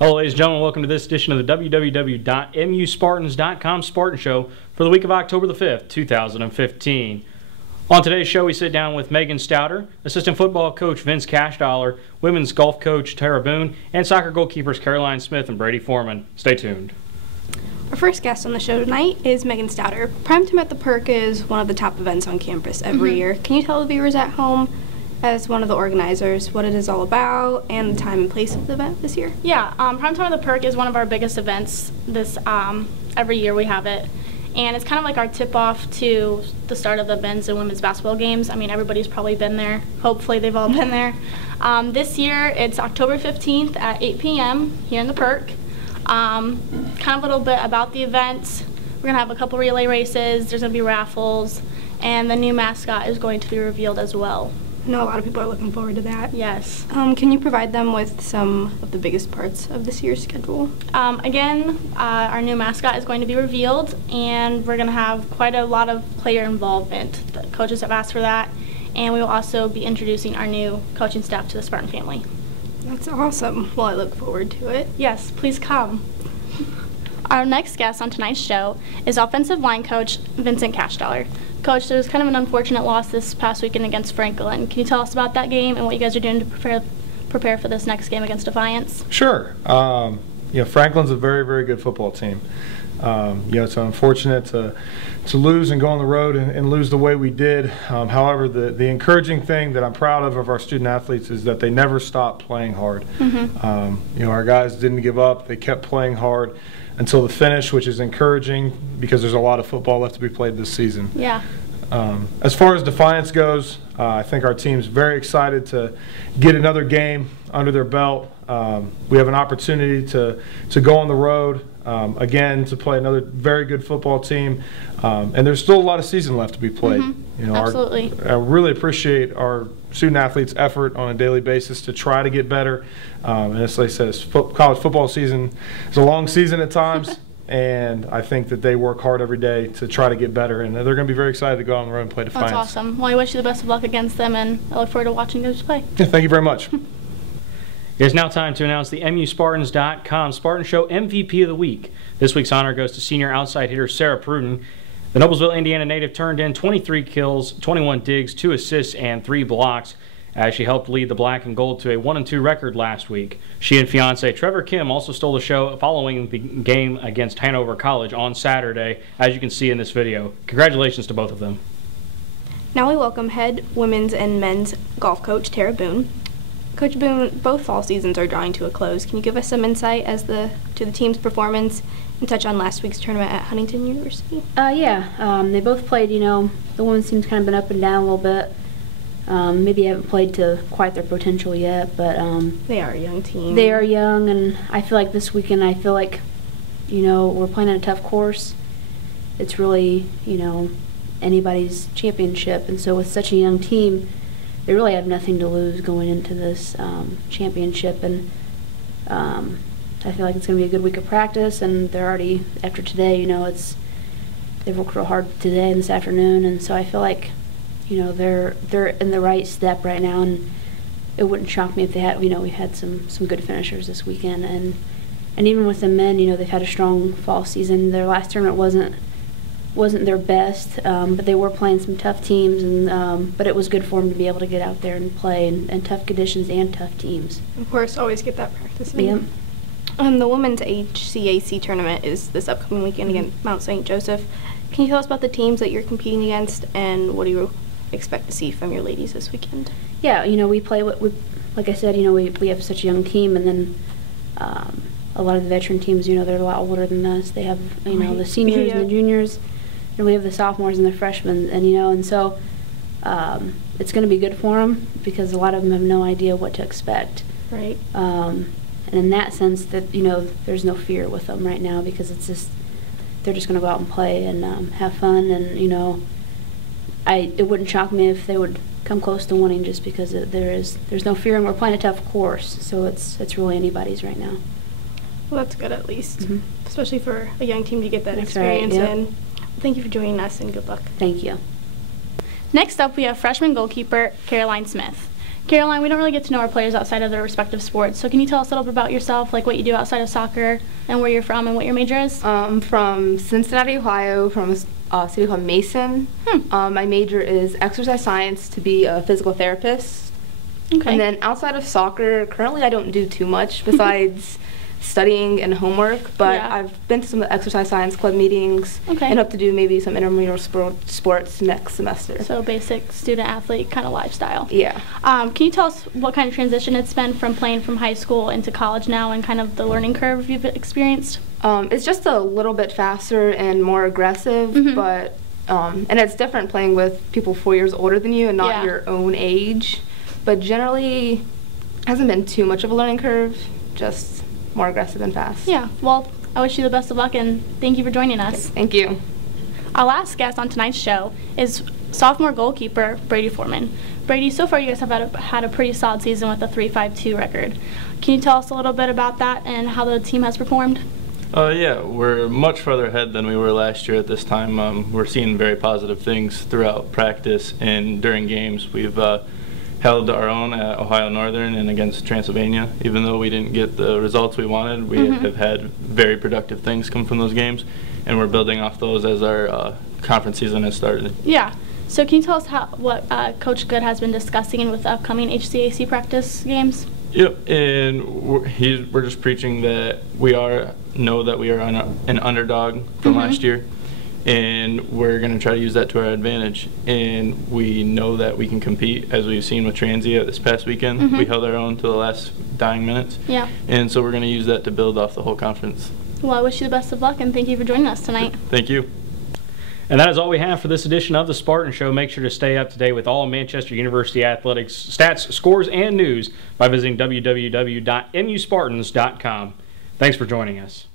Hello, ladies and gentlemen. Welcome to this edition of the www.muspartans.com Spartan Show for the week of October the 5th, 2015. On today's show, we sit down with Megan Stouder, assistant football coach Vince Cashdollar, women's golf coach Tara Boone, and soccer goalkeepers Caroline Smith and Brady Forman. Stay tuned. Our first guest on the show tonight is Megan Stouder. Primetime at the PERC is one of the top events on campus every year. Can you tell the viewers at home, as one of the organizers, what it is all about and the time and place of the event this year? Yeah, Primetime at the PERC is one of our biggest events this every year we have it. And it's kind of like our tip-off to the start of the men's and women's basketball games. I mean, everybody's probably been there. Hopefully they've all been there. This year, it's October 15th at 8 p.m. here in the PERC. Kind of a little bit about the event. We're going to have a couple relay races. There's going to be raffles. And the new mascot is going to be revealed as well. I know a lot of people are looking forward to that. Yes. Can you provide them with some of the biggest parts of this year's schedule? Again, our new mascot is going to be revealed, and we're going to have quite a lot of player involvement. The coaches have asked for that, and we will also be introducing our new coaching staff to the Spartan family. That's awesome. Well, I look forward to it. Yes, please come. Our next guest on tonight's show is offensive line coach Vince Cashdollar. Coach, there was kind of an unfortunate loss this past weekend against Franklin. Can you tell us about that game and what you guys are doing to prepare for this next game against Defiance? Sure. Franklin's a very, very good football team. It's unfortunate to lose and go on the road and lose the way we did. However, the encouraging thing that I'm proud of our student athletes is that they never stopped playing hard. Our guys didn't give up. They kept playing hard until the finish, which is encouraging because there's a lot of football left to be played this season. Yeah. As far as Defiance goes, I think our team's very excited to get another game under their belt. We have an opportunity to go on the road again to play another very good football team, and there's still a lot of season left to be played. Absolutely. I really appreciate our student athletes' effort on a daily basis to try to get better. And as I said, college football season is a long season at times, and I think that they work hard every day to try to get better, and they're going to be very excited to go on the road and play Defiance. That's awesome. Well, I wish you the best of luck against them, and I look forward to watching you guys play. Yeah, thank you very much. It is now time to announce the MUSpartans.com Spartan Show MVP of the Week. This week's honor goes to senior outside hitter Tara Boone. The Noblesville, Indiana native turned in 23 kills, 21 digs, 2 assists, and 3 blocks as she helped lead the black and gold to a 1-2 record last week. She and fiance Trevor Kim also stole the show following the game against Hanover College on Saturday, as you can see in this video. Congratulations to both of them. Now we welcome head women's and men's golf coach Tara Boone. Coach Boone, both fall seasons are drawing to a close. Can you give us some insight to the team's performance and touch on last week's tournament at Huntington University? They both played, the women's team's kind of been up and down a little bit. Maybe haven't played to quite their potential yet, but they are a young team. They are young, and I feel like this weekend, we're playing on a tough course. It's really, anybody's championship, and so with such a young team, they really have nothing to lose going into this championship, and I feel like it's going to be a good week of practice, and they're already, after today, they've worked real hard today and this afternoon, and so I feel like, they're in the right step right now, and it wouldn't shock me if they had, we had some good finishers this weekend, and even with the men, they've had a strong fall season. Their last tournament wasn't their best, but they were playing some tough teams, and but it was good for them to be able to get out there and play in tough conditions and tough teams. Of course, always get that practice in. Yeah. The women's HCAC tournament is this upcoming weekend against Mount St. Joseph. Can you tell us about the teams that you're competing against, and what do you expect to see from your ladies this weekend? Yeah, we play like I said, we have such a young team, and then a lot of the veteran teams, they're a lot older than us. They have, the seniors and the juniors, and we have the sophomores and the freshmen, and so it's going to be good for them because a lot of them have no idea what to expect. Right. And in that sense, that there's no fear with them right now because they're just going to go out and play and have fun, and it wouldn't shock me if they would come close to winning just because there's no fear, and we're playing a tough course, so it's really anybody's right now. Well, that's good at least, especially for a young team to get that That's experience right, yep. in. Thank you for joining us, and good luck. Thank you. Next up, we have freshman goalkeeper Caroline Smith. Caroline, we don't really get to know our players outside of their respective sports, so can you tell us a little bit about yourself, like what you do outside of soccer and where you're from and what your major is? I'm from Cincinnati, Ohio, from a city called Mason. My major is exercise science to be a physical therapist. Okay. And then outside of soccer, currently I don't do too much besides studying and homework, but Yeah. I've been to some of the exercise science club meetings Okay. and hope to do maybe some intramural sports next semester. So basic student athlete kind of lifestyle. Yeah. Can you tell us what kind of transition it's been from playing from high school into college now and kind of the learning curve you've experienced? It's just a little bit faster and more aggressive, but and it's different playing with people 4 years older than you and not Yeah. your own age. But generally, hasn't been too much of a learning curve, just more aggressive and fast. Yeah, well, I wish you the best of luck and thank you for joining us. Thank you. Our last guest on tonight's show is sophomore goalkeeper Brady Forman. Brady, so far you guys have had a pretty solid season with a 3-5-2 record. Can you tell us a little bit about that and how the team has performed? Yeah, we're much further ahead than we were last year at this time. We're seeing very positive things throughout practice and during games. We've held our own at Ohio Northern and against Transylvania. Even though we didn't get the results we wanted, we have had very productive things come from those games, and we're building off those as our conference season has started. Yeah. So can you tell us what Coach Good has been discussing with the upcoming HCAC practice games? Yep, and we're just preaching that we know that we are an underdog from last year, and we're going to try to use that to our advantage. And we know that we can compete, as we've seen with Transy this past weekend. We held our own to the last dying minutes. Yeah. And so we're going to use that to build off the whole conference. Well, I wish you the best of luck, and thank you for joining us tonight. Thank you. And that is all we have for this edition of the Spartan Show. Make sure to stay up to date with all Manchester University athletics stats, scores, and news by visiting www.muspartans.com. Thanks for joining us.